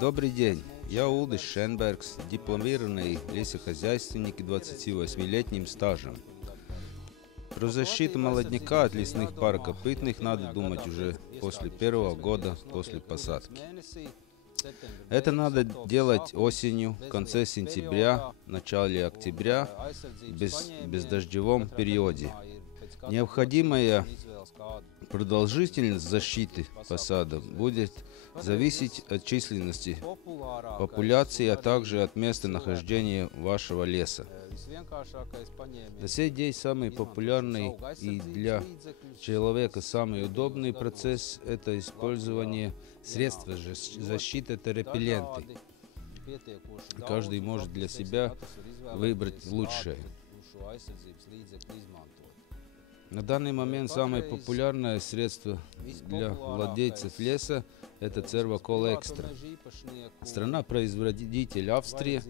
Добрый день, я Улдис Шенбергс, дипломированный лесохозяйственник и 28-летним стажем. Про защиту молодняка от лесных парокопытных надо думать уже после первого года после посадки. Это надо делать осенью, в конце сентября, начале октября, в бездождевом периоде. Необходимая продолжительность защиты посадок будет зависеть от численности популяции, а также от места нахождения вашего леса. На сей день самый популярный и для человека самый удобный процесс – это использование средств защиты, это репелленты. Каждый может для себя выбрать лучшее. На данный момент самое популярное средство для владельцев леса – это Cervacol Extra. Страна-производитель Австрия.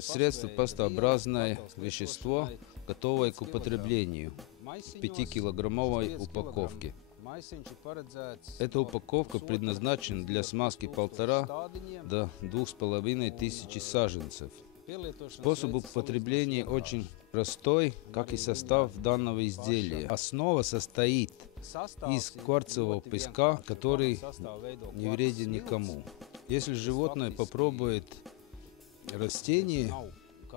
Средство пастообразное вещество, готовое к употреблению в 5-килограммовой упаковке. Эта упаковка предназначена для смазки 1,5 до 2500 саженцев. Способ употребления очень простой, как и состав данного изделия. Основа состоит из кварцевого песка, который не вреден никому. Если животное попробует растение,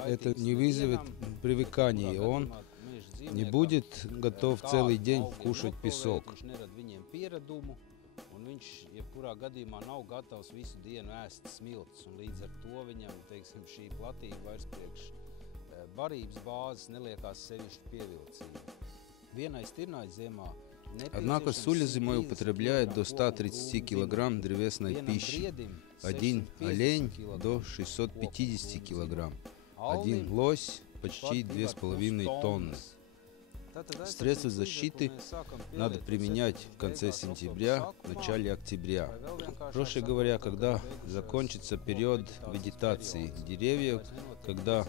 это не вызовет привыкания, он не будет готов целый день кушать песок. Однако суля зимой употребляет до 130 кг древесной пищи, один олень до 650 кг, один лось почти 2,5 тонны. Средства защиты надо применять в конце сентября, в начале октября. Проще говоря, когда закончится период вегетации деревьев, когда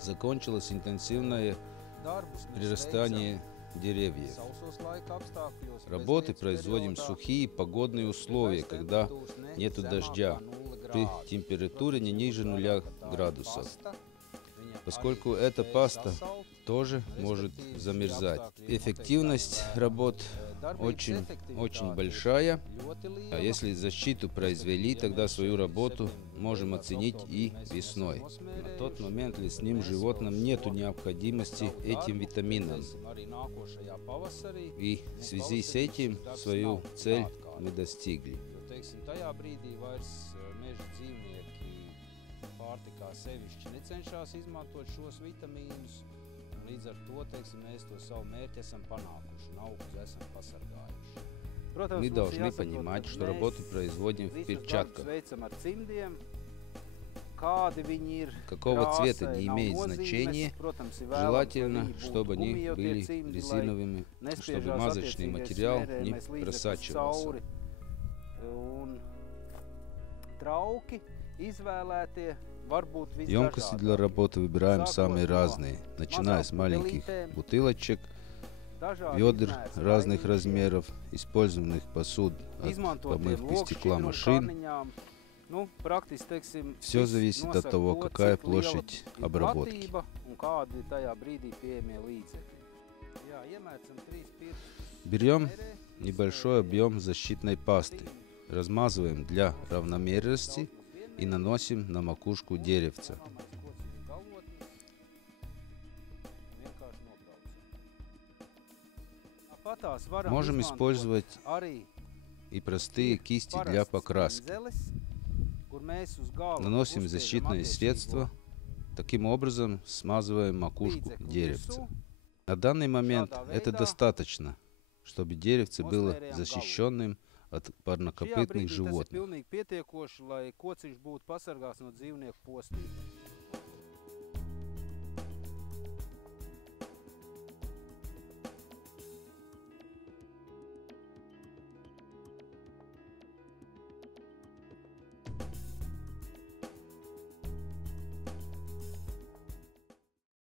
закончилось интенсивное прирастание деревьев. Работы производим в сухие погодные условия, когда нет дождя, при температуре не ниже 0 градусов. Поскольку эта паста тоже может замерзать. Эффективность работ очень большая. А если защиту произвели, тогда свою работу можем оценить и весной. На тот момент лесным животным нет необходимости этим витамином. И в связи с этим свою цель мы достигли. Pārtikā sevišķi necenšas izmantot šos vitamīnus, un līdz ar to, mēs to savu mērķi esam panākuši, un augus esam pasargājuši. Мы должны понимать, что работу производим в перчатках. Какого цвета не имеет значения, желательно, чтобы они были резиновыми, чтобы мазочный материал не просачивался. Емкости для работы выбираем самые разные, начиная с маленьких бутылочек, ведер разных размеров, использованных посуд от помывки стекла машин. Все зависит от того, какая площадь обработки. Берем небольшой объем защитной пасты, размазываем для равномерности и наносим на макушку деревца. Можем использовать и простые кисти для покраски. Наносим защитное средство, таким образом смазываем макушку деревца. На данный момент это достаточно, чтобы деревце было защищенным от парнокопытных животных.